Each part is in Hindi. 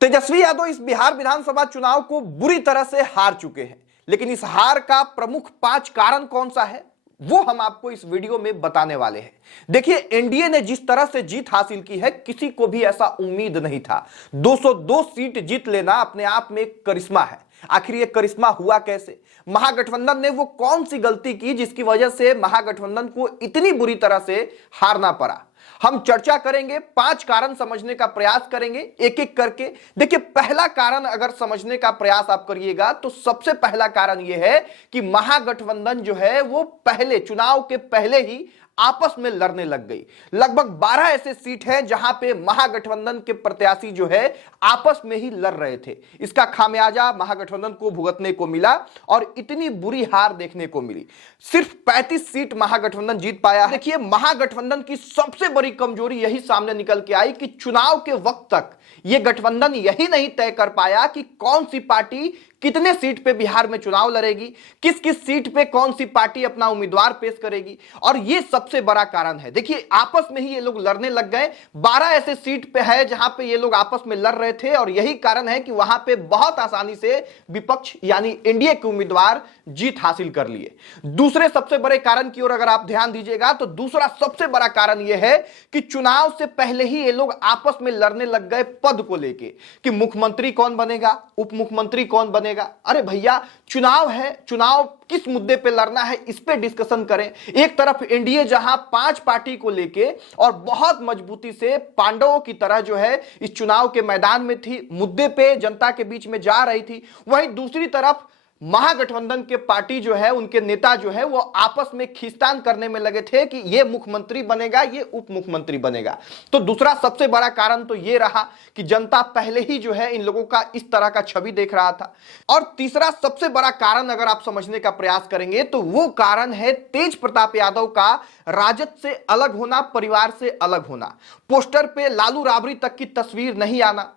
तेजस्वी यादव इस बिहार विधानसभा चुनाव को बुरी तरह से हार चुके हैं, लेकिन इस हार का प्रमुख 5 कारण कौन सा है वो हम आपको इस वीडियो में बताने वाले हैं। देखिए, एनडीए ने जिस तरह से जीत हासिल की है, किसी को भी ऐसा उम्मीद नहीं था। 202 सीट जीत लेना अपने आप में एक करिश्मा है। आखिर ये करिश्मा हुआ कैसे? महागठबंधन ने वो कौन सी गलती की जिसकी वजह से महागठबंधन को इतनी बुरी तरह से हारना पड़ा? हम चर्चा करेंगे, 5 कारण समझने का प्रयास करेंगे एक एक करके। देखिए, पहला कारण अगर समझने का प्रयास आप करिएगा तो सबसे पहला कारण यह है कि महागठबंधन जो है वो पहले चुनाव के पहले ही आपस में लड़ने लग गई। लगभग 12 ऐसे सीट हैं जहां पे महागठबंधन के प्रत्याशी जो है आपस में ही लड़ रहे थे। इसका खामियाजा महागठबंधन को भुगतने को मिला और इतनी बुरी हार देखने को मिली। सिर्फ 35 सीट महागठबंधन जीत पाया। देखिए, महागठबंधन की सबसे बड़ी कमजोरी यही सामने निकल के आई कि चुनाव के वक्त तक यह गठबंधन यही नहीं तय कर पाया कि कौन सी पार्टी कितने सीट पे बिहार में चुनाव लड़ेगी, किस किस सीट पे कौन सी पार्टी अपना उम्मीदवार पेश करेगी, और ये सबसे बड़ा कारण है। देखिए, आपस में ही ये लोग लड़ने लग गए। 12 ऐसे सीट पे है जहां पे ये लोग आपस में लड़ रहे थे और यही कारण है कि वहां पे बहुत आसानी से विपक्ष यानी एनडीए के उम्मीदवार जीत हासिल कर लिए। दूसरे सबसे बड़े कारण की ओर अगर आप ध्यान दीजिएगा तो दूसरा सबसे बड़ा कारण यह है कि चुनाव से पहले ही ये लोग आपस में लड़ने लग गए पद को लेके कि मुख्यमंत्री कौन बनेगा, उप मुख्यमंत्री कौन बनेगा। अरे भैया, चुनाव है, चुनाव किस मुद्दे पे लड़ना है इस पे डिस्कशन करें। एक तरफ एनडीए जहां 5 पार्टी को लेके और बहुत मजबूती से पांडवों की तरह जो है इस चुनाव के मैदान में थी, मुद्दे पे जनता के बीच में जा रही थी, वहीं दूसरी तरफ महागठबंधन के पार्टी जो है, उनके नेता जो है वो आपस में खींचतान करने में लगे थे कि ये मुख्यमंत्री बनेगा, ये उप मुख्यमंत्री बनेगा। तो दूसरा सबसे बड़ा कारण तो ये रहा कि जनता पहले ही जो है इन लोगों का इस तरह का छवि देख रहा था। और तीसरा सबसे बड़ा कारण अगर आप समझने का प्रयास करेंगे तो वो कारण है तेज प्रताप यादव का राजद से अलग होना, परिवार से अलग होना। पोस्टर पे लालू राबड़ी तक की तस्वीर नहीं आना।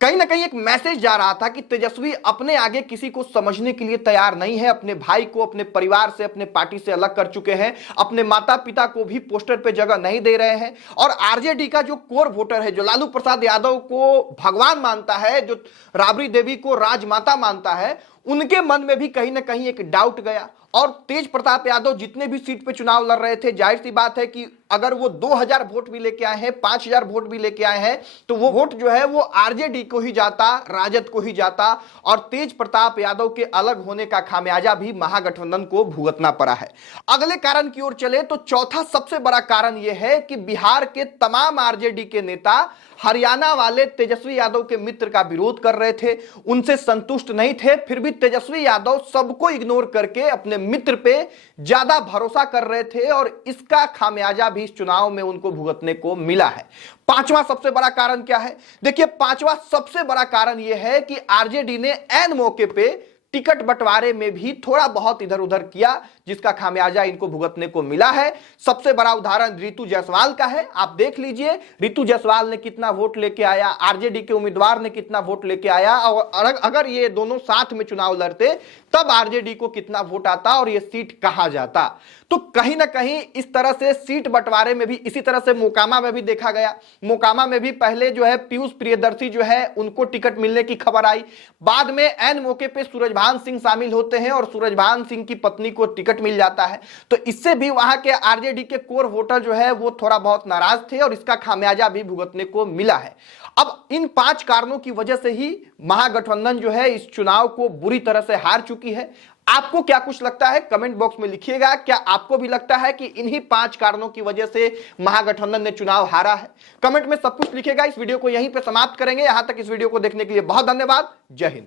कहीं ना कहीं एक मैसेज जा रहा था कि तेजस्वी अपने आगे किसी को समझने के लिए तैयार नहीं है, अपने भाई को अपने परिवार से, अपने पार्टी से अलग कर चुके हैं, अपने माता पिता को भी पोस्टर पे जगह नहीं दे रहे हैं। और आरजेडी का जो कोर वोटर है, जो लालू प्रसाद यादव को भगवान मानता है, जो राबड़ी देवी को राजमाता मानता है, उनके मन में भी कहीं ना कहीं एक डाउट गया। और तेज प्रताप यादव जितने भी सीट पे चुनाव लड़ रहे थे, जाहिर सी बात है कि अगर वो 2000 वोट भी लेके आए हैं, 5000 वोट भी लेके आए हैं, तो वो वोट जो है वो आरजेडी को ही जाता, राजद को ही जाता। और तेज प्रताप यादव के अलग होने का खामियाजा भी महागठबंधन को भुगतना पड़ा है। अगले कारण की ओर चले तो चौथा सबसे बड़ा कारण यह है कि बिहार के तमाम आरजेडी के नेता हरियाणा वाले तेजस्वी यादव के मित्र का विरोध कर रहे थे, उनसे संतुष्ट नहीं थे। फिर भी तेजस्वी यादव सबको इग्नोर करके अपने मित्र पे ज्यादा भरोसा कर रहे थे और इसका खामियाजा भी इस चुनाव में उनको भुगतने को मिला है। पांचवा सबसे बड़ा कारण क्या है? देखिए, पांचवा सबसे बड़ा कारण यह है कि आरजेडी ने ऐन मौके पे टिकट बंटवारे में भी थोड़ा बहुत इधर उधर किया, जिसका खामियाजा इनको भुगतने को मिला है। सबसे बड़ा उदाहरण रितु जायसवाल का है। आप देख लीजिए, रितु जायसवाल ने कितना वोट लेके आया, आरजेडी के उम्मीदवार ने कितना वोट लेके आया, और अगर ये दोनों साथ में चुनाव लड़ते तब आरजेडी को कितना वोट आता और ये सीट कहां जाता। तो कहीं ना कहीं इस तरह से सीट बंटवारे में भी, इसी तरह से मोकामा में भी देखा गया। मोकामा में भी पहले जो है पीयूष प्रियदर्शी जो है उनको टिकट मिलने की खबर आई, बाद में ऐन मौके पे सूरजभान सिंह शामिल होते हैं और सूरजभान सिंह की पत्नी को टिकट मिल जाता है। तो इससे भी वहां के आरजेडी के कोर वोटर जो है वो थोड़ा बहुत नाराज थे और इसका खामियाजा भी भुगतने को मिला है। अब इन 5 कारणों की वजह से ही महागठबंधन जो है इस चुनाव को बुरी तरह से हार चुकी है। आपको क्या कुछ लगता है? कमेंट बॉक्स में लिखिएगा। क्या आपको भी लगता है कि इन्हीं 5 कारणों की वजह से महागठबंधन ने चुनाव हारा है? कमेंट में सब कुछ लिखिएगा। इस वीडियो को यहीं पे समाप्त करेंगे। यहां तक इस वीडियो को देखने के लिए बहुत धन्यवाद। जय हिंद।